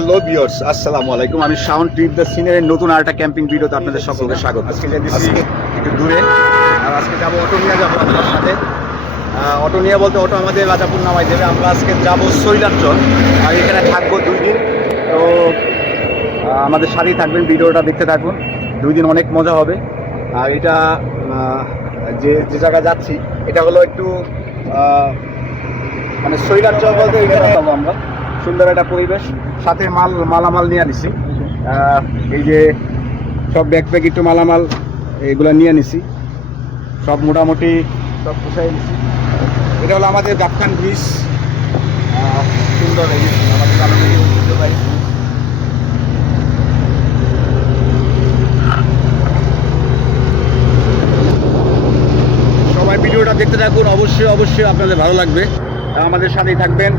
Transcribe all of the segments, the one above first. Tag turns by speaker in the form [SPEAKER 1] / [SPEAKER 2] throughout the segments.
[SPEAKER 1] Hello viewers আসসালামু আলাইকুম। আমি শাওন ট্রিপ দ্য সিনের নতুন আরেকটা ক্যাম্পিং ভিডিওতে আপনাদের সকলকে স্বাগত। আজকে একটু দূরে আর আজকে যাব অটো নিয়ে যাব আপনার সাথে। অটো নিয়ে বলতে অটো আমাদের রাজাপুর নামাই দেবে। আমরা আজকে যাব সৈলাচল আর এখানে থাকব দুই দিন। তো আমাদের সাথেই থাকবেন ভিডিওটা দেখতে থাকুন। দুই দিন অনেক মজা হবে। আর এটা যে যে জায়গায় যাচ্ছি এটা হলো একটু মানে সৈরাঞ্চল বলতে এখানে যাব আমরা। সুন্দর একটা পরিবেশ। সাথে মাল, মালামাল নিয়ে নিছি এই যে সব ব্যাকপ্যাক একটু মালামাল এগুলো নিয়ে নিছি সব মোটামুটি সব গুছাই নিছি এটা হলো আমাদের গাফখান ব্রিজ সুন্দর আমাদের সবাই ভিডিওটা দেখতে থাকুন। অবশ্যই অবশ্যই আপনাদের ভালো লাগবে। আমাদের সাথেই থাকবেন।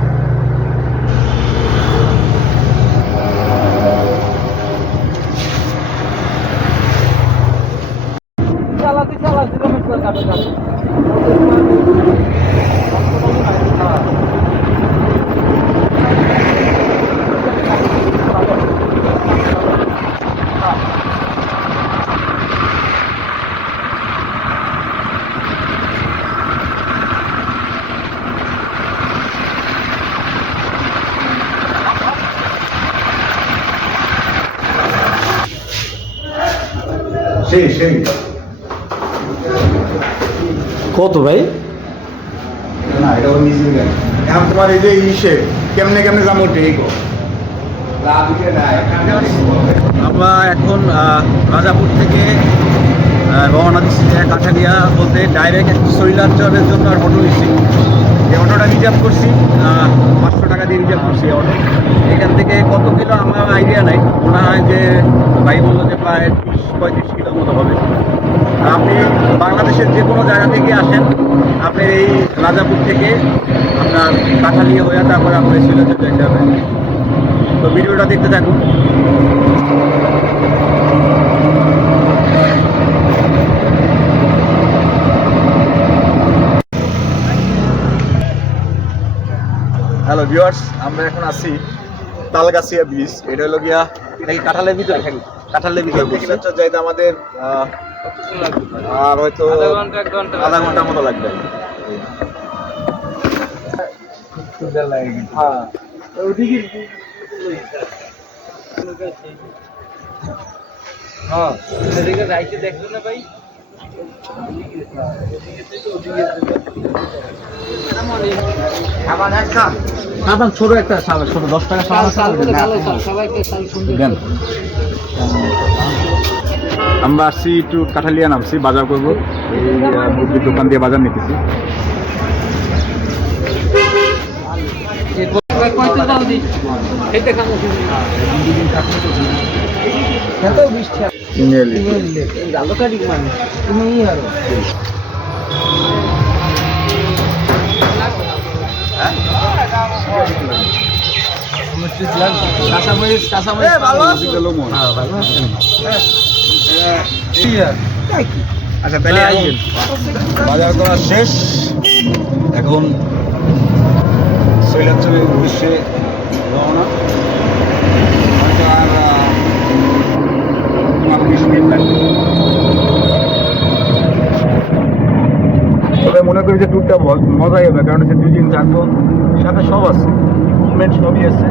[SPEAKER 1] সেই সেই।
[SPEAKER 2] কত ভাই?
[SPEAKER 1] না এটা ওর নিজের গাড়ি। এখন তোমার এই যে ইসে কেমনে কেমনে যাব ঠিক আমরা এখন রাজাপুর থেকে রওনা দিচ্ছি কাঠালিয়া বলতে ডাইরেক্ট শৈলাচরের জন্য আর অটো নিচ্ছি এই অটোটা রিজার্ভ করছি পাঁচশো টাকা দিয়ে রিজার্ভ করছি অটো। এখান থেকে কত কিলো আমার আইডিয়া নাই। মনে হয় যে ভাই বলল যে প্রায় তিরিশ, পঁয়ত্রিশ কিলোর মতো হবে। আপনি বাংলাদেশের যে কোনো জায়গা থেকে আসেন, আপনি এই রাজাপুর থেকে আপনার কাঠালিয়া হয়ে তারপরে আপনার শিলাচর যাইতে হবে তো ভিডিওটা দেখতে থাকুন। ভিউয়ার্স আমরা এখন আছি তালগাছিয়া ব্রিজ এটা হলো গিয়া এটা কি কাঁঠালের ভিতরে? কাঁঠালের ভিতরে শিলাচর যাইতে আমাদের আর হয়তো
[SPEAKER 2] আধা ঘণ্টা এক ঘণ্টা
[SPEAKER 1] আধা ঘণ্টার মতো লাগবে।
[SPEAKER 2] হ্যাঁ। হ্যাঁ এদিকে দেখল না ভাই? সাবান ছোট একটা সাবান ছোট দশ টাকা সাবান
[SPEAKER 1] দেন। আমরা আসছি একটু কাঠালিয়া নামছি বাজার করব। এই মুরগির দোকান দিয়ে বাজার নিতেছি।
[SPEAKER 2] আলো কাটি মানে কাঁচামরিচ কাঁচামরিচ।
[SPEAKER 1] আচ্ছা তাহলে বাজার করা শেষ। এখন শৈলাঞ্চলের উদ্দেশ্যে রওনা হয়তো আর আহ, পনেরো মনে করি যে ট্যুরটা মজাই হবে, কারণ হচ্ছে দুই দিন থাকব সাথে সব আছে ইকুইপমেন্ট সবই আছে।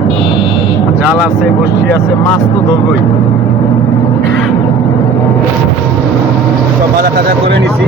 [SPEAKER 1] জাল আছে বসি আছে, মাছ তো ধরবই। সব বাজার টাজার করে নিছি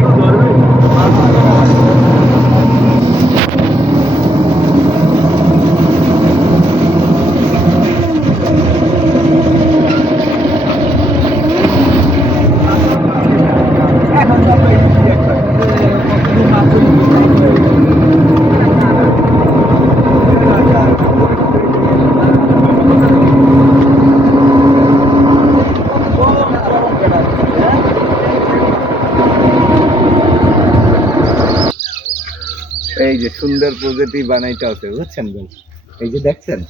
[SPEAKER 1] এই যে সুন্দর প্রজাতি বানাইতে আছে বুঝছেন বল এই যে দেখছেন?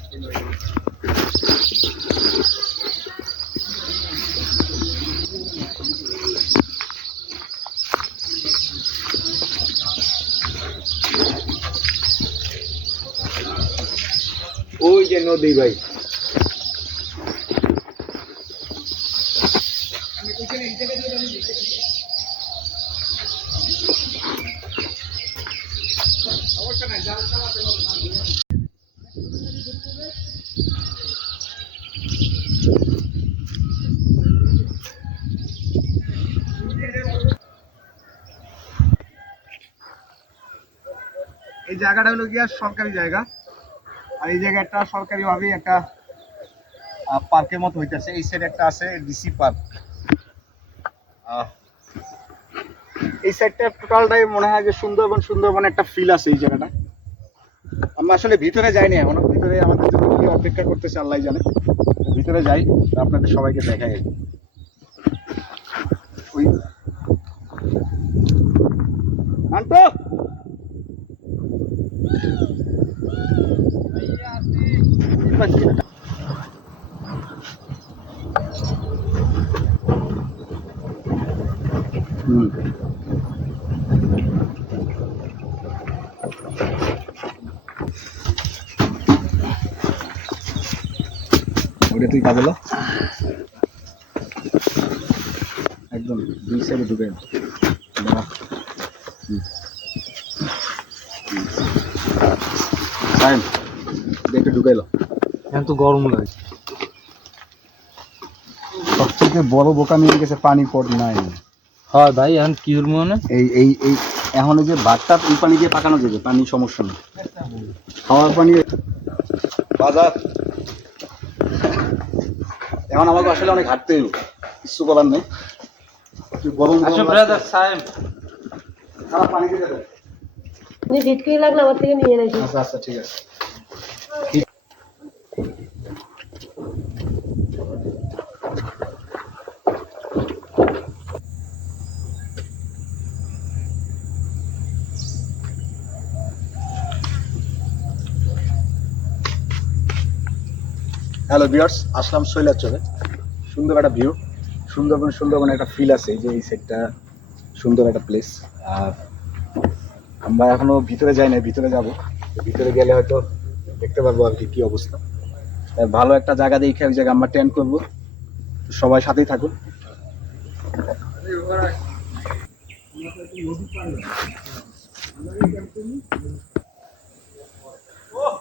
[SPEAKER 1] ওই যে নদী ভাই। এই জায়গাটা হলো গিয়া সরকারি জায়গা। আর এই জায়গাটা সরকারি ভাবে একটা পার্কের মতো হইতেছে। এই সাইড একটা আছে ডিসি পার্ক এই সাইডটা টোটালটাই মনে হয় যে সুন্দরবন সুন্দরবন একটা ফিল আছে এই জায়গাটা। আমরা আসলে ভিতরে যাইনি এখনও। ভিতরে আমাদের জন্য অপেক্ষা করতেছে, আল্লাহ জানে। ভিতরে যাই, আপনাদের সবাইকে দেখাই। ওই আন্টো তুই। একদম দুই সাইডে ঢুকে। ঢুকাইলো
[SPEAKER 2] এখন তো গরম লাগে।
[SPEAKER 1] সবথেকে বড় বোকা নিয়ে গেছে পানি পট নাই।
[SPEAKER 2] হয় ভাই এখন কি মানে?
[SPEAKER 1] এই এই এই এখন যে ভাতটা এই পানি দিয়ে পাকানো যাবে পানি সমস্যা নেই। খাওয়ার পানি বাজার। এখন আমাকে আসলে অনেক হাঁটতে হইব কিছু বলার নেই। তুই গরম
[SPEAKER 2] আচ্ছা ব্রাদার সাহেব।
[SPEAKER 1] খারাপ পানি
[SPEAKER 3] দিয়ে। লাগলে আমার থেকে নিয়ে
[SPEAKER 1] আচ্ছা আচ্ছা ঠিক আছে। হ্যালো বিয়ার্স আসলাম শৈলাচরে সুন্দর একটা ভিউ সুন্দরবন সুন্দরবন একটা ফিল আছে যে এই সাইডটা সুন্দর একটা প্লেস আর আমরা এখনও ভিতরে যাই না ভিতরে যাব। ভিতরে গেলে হয়তো দেখতে পারব আর কি কি অবস্থা। ভালো একটা জায়গা দেখে ওই জায়গায় আমরা টেন্ট করব। সবাই সাথেই থাকুন। সব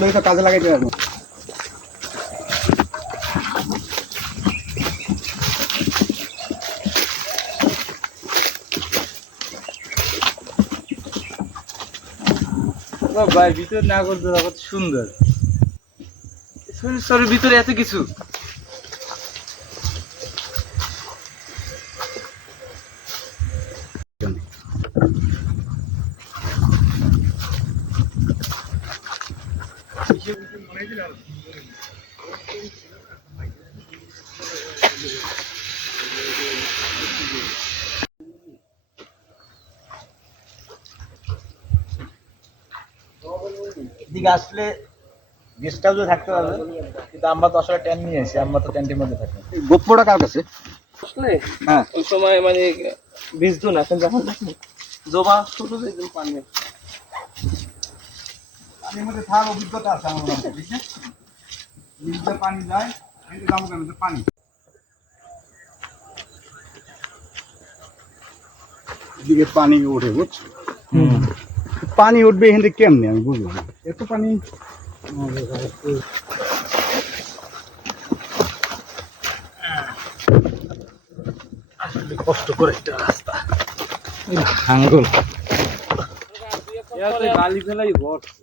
[SPEAKER 1] লোকই তো কাজে লাগাইতে পারব
[SPEAKER 2] ভাই ভিতরে না করতে সুন্দর। শরীর ভিতরে এত কিছু।
[SPEAKER 1] এদিকে আসলে গেস্ট হাউসে থাকতে পারবে কিন্তু আমরা তো আসলে টেন্ট নিয়ে এসেছি আমরা তো টেন্টের মধ্যে থাকি। গোপ্পটা কার কাছে?
[SPEAKER 2] আসলে
[SPEAKER 1] হ্যাঁ।
[SPEAKER 2] ওই সময় মানে ভিজতো না এখন যখন। জবা ছোট পানি
[SPEAKER 1] পানির মধ্যে থাকার অভিজ্ঞতা আছে আমার মনে হয়, বুঝলে? নিচে পানি যায় পানি। এদিকে পানি ওঠে বুঝছ? পানি উঠবে এখান থেকে কেমনে আমি বুঝলাম এত পানি। কষ্ট করে একটা রাস্তা।
[SPEAKER 2] বালি ফেলাই ভরছে